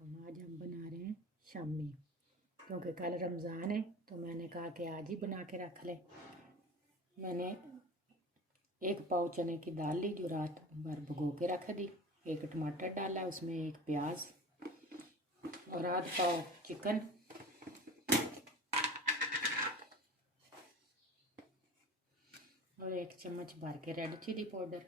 वालेकुम। आज हम बना रहे हैं शामी, क्योंकि कल रमज़ान है तो मैंने कहा कि आज ही बना के रख लें। मैंने 1 पाव चने की दाल ली जो रात भर भिगो के रख दी, 1 टमाटर डाला, उसमें 1 प्याज और आधा पाव चिकन और 1 चम्मच भर के रेड चिली पाउडर।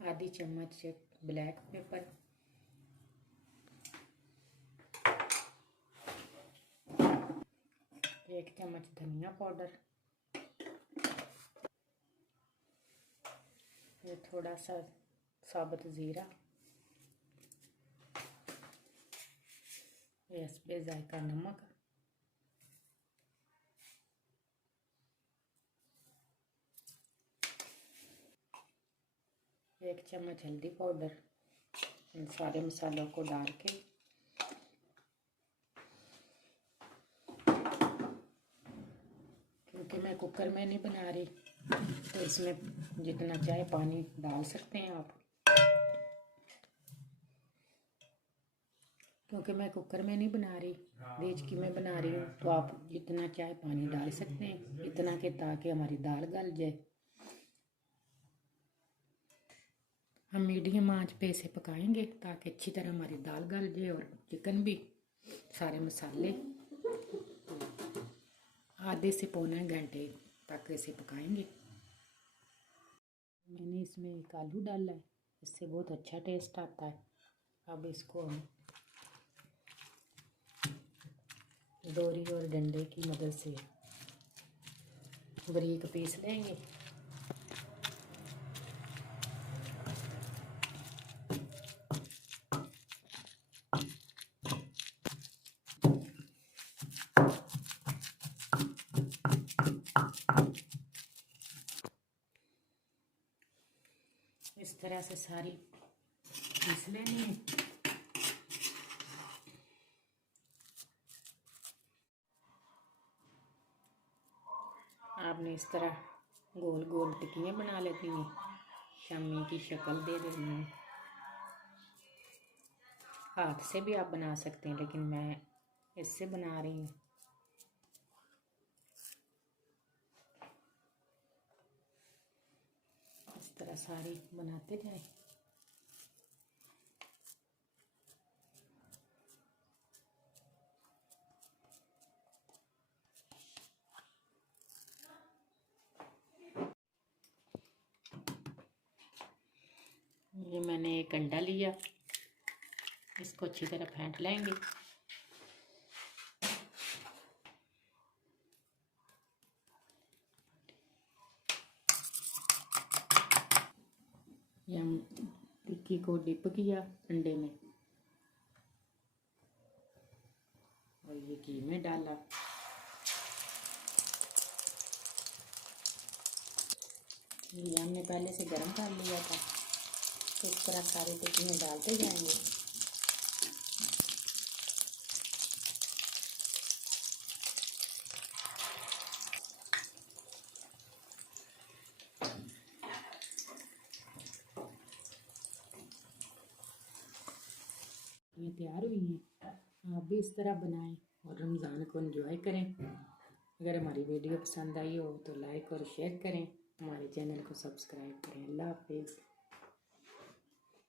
आधी चम्मच ब्लैक पेपर, 1 चम्मच धनिया पाउडर, ये थोड़ा सा साबुत ज़ीरा, ये हस्बे जायका नमक, एक चम्मच हल्दी पाउडर। इन सारे मसालों को डाल के क्योंकि मैं कुकर में नहीं बना रही तो इसमें जितना चाहे पानी डाल सकते हैं आप। क्योंकि मैं कुकर में नहीं बना रही, देचकी में बना रही हूँ, तो आप जितना चाहे पानी डाल सकते हैं, इतना कि ताकि हमारी दाल गल जाए। हम मीडियम आंच पे इसे पकाएंगे ताकि अच्छी तरह हमारी दाल गल जाए और चिकन भी, सारे मसाले। आधे से पौने घंटे तक इसे पकाएंगे। मैंने इसमें 1 आलू डाला है, इससे बहुत अच्छा टेस्ट आता है। अब इसको हम दोरी और डंडे की मदद से बारीक पीस लेंगे। इस तरह से सारी पीस लेनी है। आपने इस तरह गोल गोल टिक्कियाँ बना लेती हैं, शामी की शक्ल दे देनी है। हाथ से भी आप बना सकते हैं, लेकिन मैं इससे बना रही हूँ। इस तरह सारी बनाते जाएं। ये मैंने 1 अंडा लिया, इसको अच्छी तरह फेंट लेंगे। ये हम टिक्की को डिप किया अंडे में और ये घी में डाला। ये हमने पहले से गर्म कर लिया था, तो इस तरह सारी टिक्कियाँ डालते जाएंगे। ये तैयार हुई हैं, आप भी इस तरह बनाएं और रमज़ान को एंजॉय करें। अगर हमारी वीडियो पसंद आई हो तो लाइक और शेयर करें, हमारे चैनल को सब्सक्राइब करें। अल्लाह हाफिज़।